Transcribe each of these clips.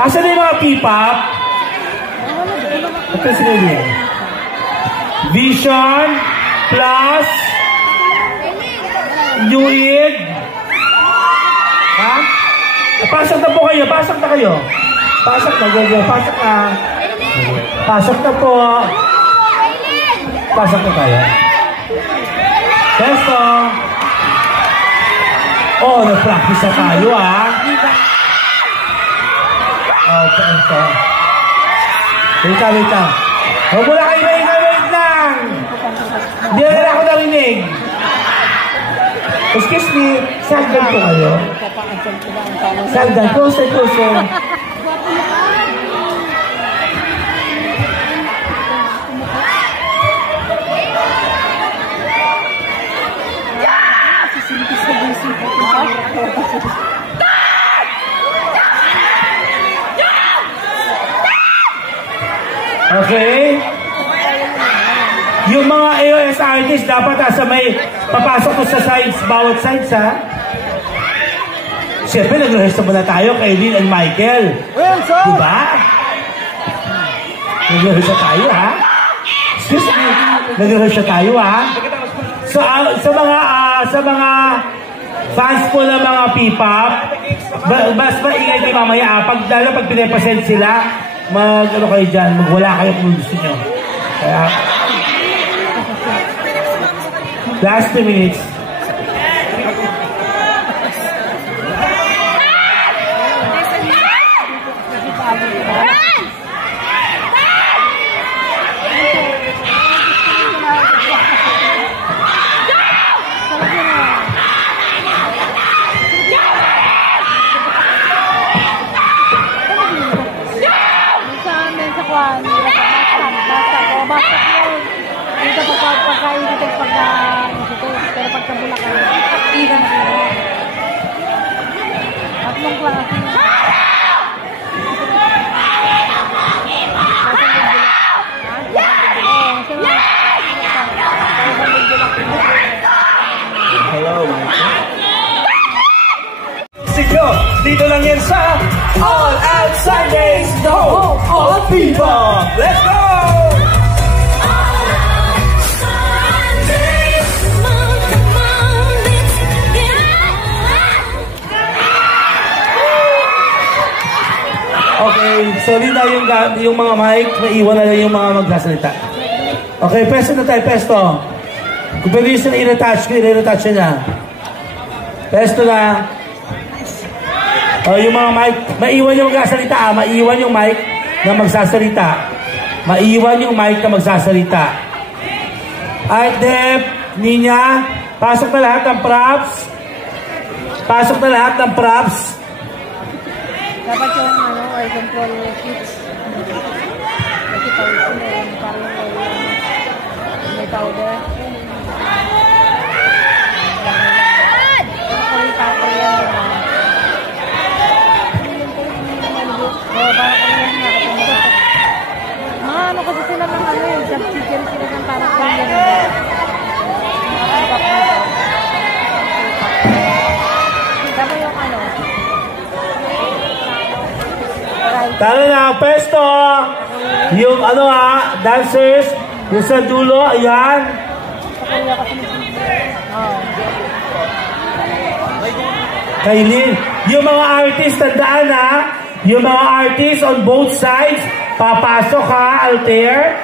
Asan na yung mga P-pop? Ito sila niya. Vision plus New Year. Ha? Pasok na po kayo. Pasok na kayo. Pasok na. Pasok na. Pasok na po. Pasok na tayo. Pesto. Oh, nag-practice na tayo, ha? Oh, pesto. Wait lang. Huwag mo na kayo wait lang. Hindi na ako narinig. Excuse me, sagdan po kayo. Sagdan, closer. Okay? Yung mga AOS artists dapat sa may papasok ko sa sides, bawat sides, ha? Siyempre, nag-rehearse muna tayo kay Lynn and Michael. Diba? Nag-rehearse tayo, ha? Excuse me, nag-rehearse tayo, ha? So, sa mga fans po ng mga P-pop, mas maingay di mamaya, lalo pag pinapresent sila, ano kayo dyan, magwala kayo kung gusto nyo. Kaya, last 2 minutes. Dito lang yan sa All Out Sundays, the home of people. Let's go! Okay, sorry na yung mga mic, naiwan na lang yung mga magsasalita. Okay, pesto na tayo, pesto. Kung pwede yung i-retouch niya. Pesto na. O, yung mga mic, maiwan yung magsasalita, maiwan yung mic na magsasalita. Maiwan yung mic na magsasalita. Art Dep, Ninya, pasok na lahat ng props. Pasok na lahat ng props. Dapat yung oil control switch. Kasi parang may powder. Ano kasi sila ng yung subsidiary sila ng parang ganyan. Tama yung Tara na, pesto! Yung dancers, yung sa dulo, ayan. Kailin, yung mga artists, tandaan ha, yung mga artists on both sides, papasok ha, Altair.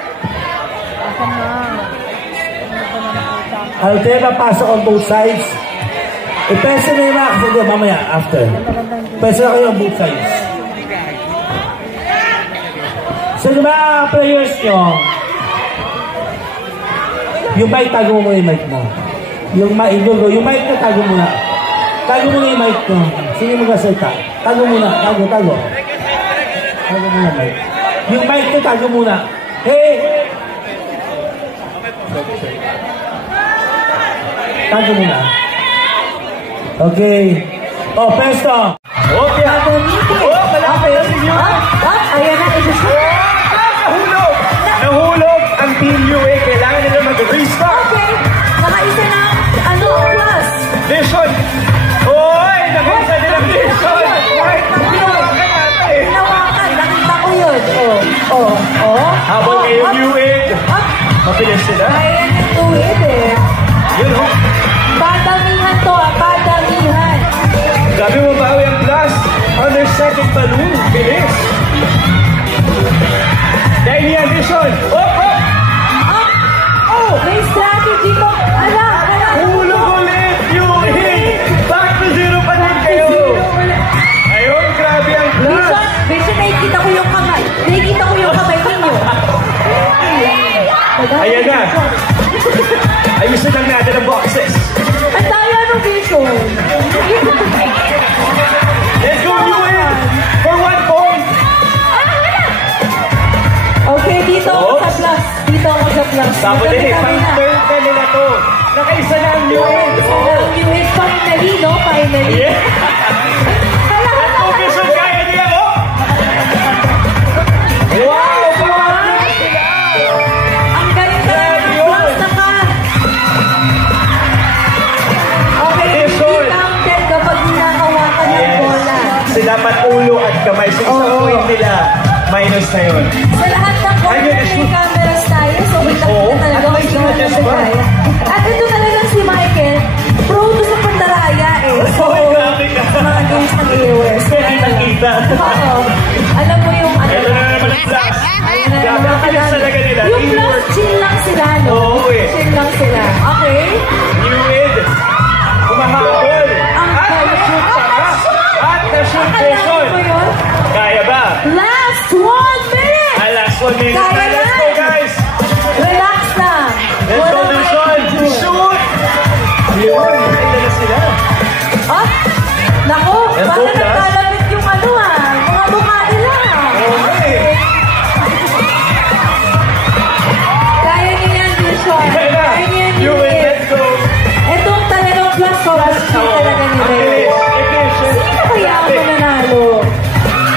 Altair, papasok on both sides. Ipeso na yung mga kasi mamaya, after. Ipeso na kayo on both sides. So, yung mga players nyo, yung mic, tago mo muna yung mic mo. Yung mic na tago muna. Tago muna yung mic nyo. Sige magkasalita. Tago muna, tago. Tago muna mic. Yung mic nyo, tago muna. Hey! Tago muna. Okay. Oh, pesto. Okay. Oh, malapit na si New. Ayan na, ito siya. Nahulog ang Team UA. Kailangan nila mag-restart. Okay. Nakaisa na, plus. Vision. Oy, nakaisa nila Vision. Ginawa ka natin. dapat ulo at kamay. So isang point nila, minus na yun. Sa lahat ng corner may cameras tayo, so kita-kita talaga ang gano'n na tayo. At ito talagang si Michael, pro to sa pandaraya eh. So, mga games ng viewers. Kita-kita. Oo. Alam mo yung ano. Ito na naman ang plus. Gagawin talaga nila. Yung plus, chill lang sila, no? Oo eh. Chill lang sila. Okay? New Ed. Kumahabol. Ang na-shoot pa ka. At na-shoot Alam version. mo yun? Kaya ba? Last 1 minute! Last 1 minute. Kaya Let's yan. go, guys. Relax lang. Let's go, version. Shoot! Yun. Kaya na sila. Ah! Naku! Let's go, Bakit class. nagkalapit yung ano mga mukha nila? Okay. Kaya niyo yan, Vision. Kaya niyo yan, You Red. let's go. Itong talagang plus sobrang chill talaga ni Red. Sino kaya ang mananalo?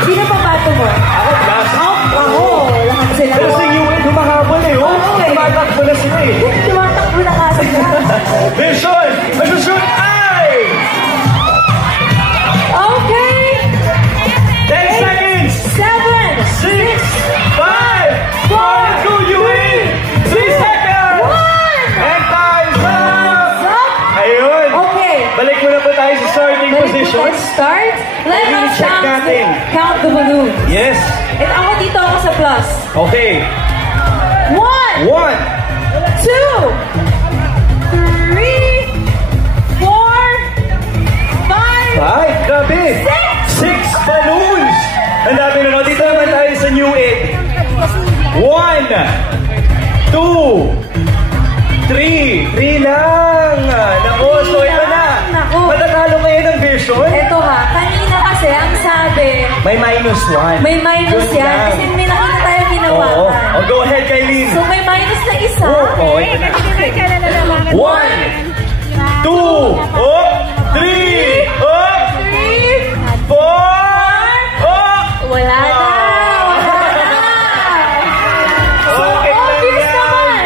Sino pa bato mo? Ako, last. Ako. Lahat sila. Kasi yung humahabol eh. Oo, eh. Tumatakbo na sila eh. Tumatakbo na kasi sila. Vision! Masushoot! Ay! Okay. 10 seconds! 7, 6, 5, 4, 2, you win! 3 seconds! 1. And time's up! Ayun! Okay. Balik muna po tayo sa starting position. Let's start. Let us check natin. count the balloons. Yes. And ako dito ako sa plus. Okay. 1, 1, 2, 3, 4, 5, 5, grabe! 6 balloons! Ang dami na no. Dito naman tayo sa New Ed. 1, 2, 3. 3 lang! Naku, so ito na. Naku. Matatalo kayo ng version? Ito ha, kanina kasi ang sabi, May minus 1. may minus Yun yan. lang. Kasi may nakita tayo ginawa. Oo. Oh, go ahead, Kailin. So may minus na isa. Oh, ito na. 1, 2, 3, oh, 3, 4, oh! wala na. Wala na. So Okay lang obvious yan. naman,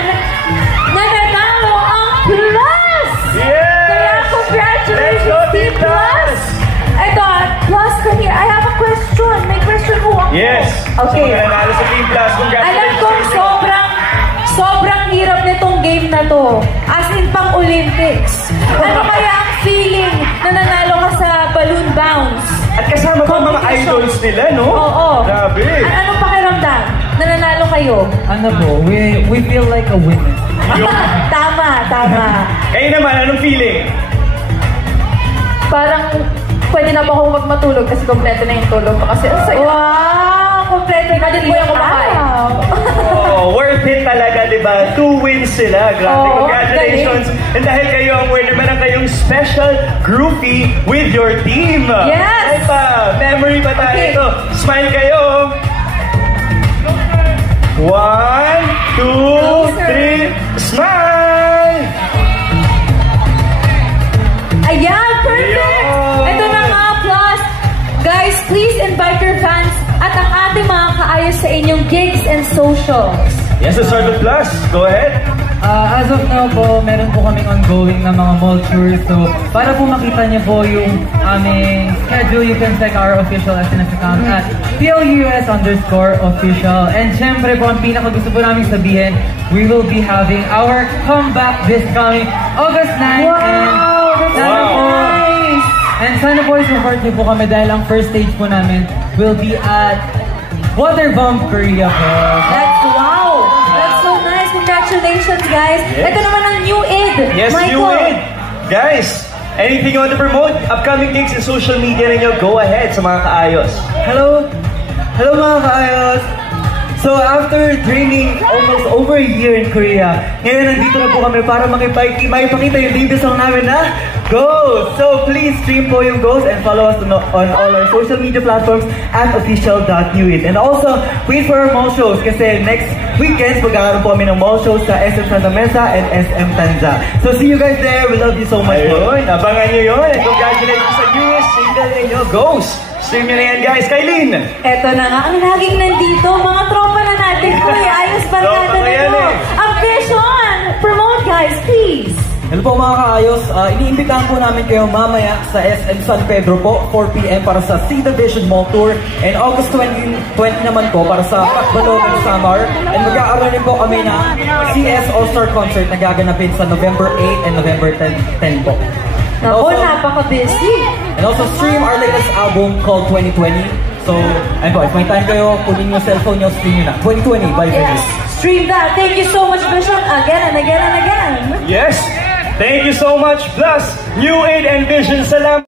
nananalo ang plus. Yes! Kaya congratulations, Let's go, Team Team Plus. Ito, Plus ka here. I have a question. May question po ako. Yes! Okay. So, nanalo sa Team Plus. Alam Congratulations. ko sobrang hirap nitong game na to. As in pang Olympics. Ano kaya ang feeling na nanalo ka sa balloon bounce? At kasama pa mga Competition. idols nila, no? Oo. Grabe. Anong pakiramdam na nanalo kayo? Ano po, we feel like a winner. Tama. Kayo naman, anong feeling? Parang pwede na ba akong magmatulog kasi kompleto na yung tulog ko kasi ang saya. Wow! Kompleto na din po yung kumakain. Oh, worth it talaga, di ba? 2 wins sila. Grabe, Oo, congratulations. And dahil kayo ang winner, meron kayong special groupie with your team. Yes! Ay pa, memory pa tayo Okay. ito. Smile kayo. 1, 2, 3, smile! Ayan, perfect! Ayan. Ito na nga, plus. Guys, please invite your fans at ang ating mga kaayos sa inyong gigs and socials. Yes, the Circle Plus. Go ahead. As of now po, meron po kaming ongoing na mga mall tours. So, para po makita niyo po yung aming schedule, you can check our official SNS account at PLUS_official. And syempre po, ang pinaka gusto po namin sabihin, we will be having our comeback this coming August 9. Wow, that's so nice! And sana po support niyo po kami dahil ang first stage po namin will be at Waterbomb Korea po. Wow! That's so nice! Congratulations, guys! Yes. Ito naman ang New Ed. Yes, Michael. you win. Guys, anything you want to promote? Upcoming gigs and social media ninyo, go ahead sa mga kaayos. Hello mga kaayos! So after training almost over a year in Korea, ngayon nandito na po kami para makipakita yung debut song namin na Go! So please stream po yung Ghost and follow us on all our social media platforms at official.newit. And also, wait for our mall shows kasi next weekends magkakaroon po kami ng mall shows sa SM Santa Mesa and SM Tanza. So see you guys there. We love you so much. Ayun, abangan nyo yun. And congratulations sa newest single ninyo, Ghost. Stream nyo na yan, guys. Kailin! Eto na nga, ang laging nandito, mga tropa na natin. Kuya, ayos barkada Tropa na yan to. eh. Ang vision! Promote, guys, please! Hello po mga kaayos, iniimbitahan po namin kayo mamaya sa SM San Pedro po, 4 p.m. para sa C Division Mall Tour, and August 20 naman po para sa Pagbalongan Samar, and mag-aaral rin po kami ng CS All-Star Concert na gaganapin sa November 8 and November 10 po. Naku, napaka-busy. And also stream our latest album called 2020. So, ayun po, if may time kayo, kunin yung cellphone nyo, stream nyo na. 2020 by Yes, stream that. Thank you so much, Vision, again and again and again. Yes! Thank you so much. Plus, New Aid and Vision. Salam.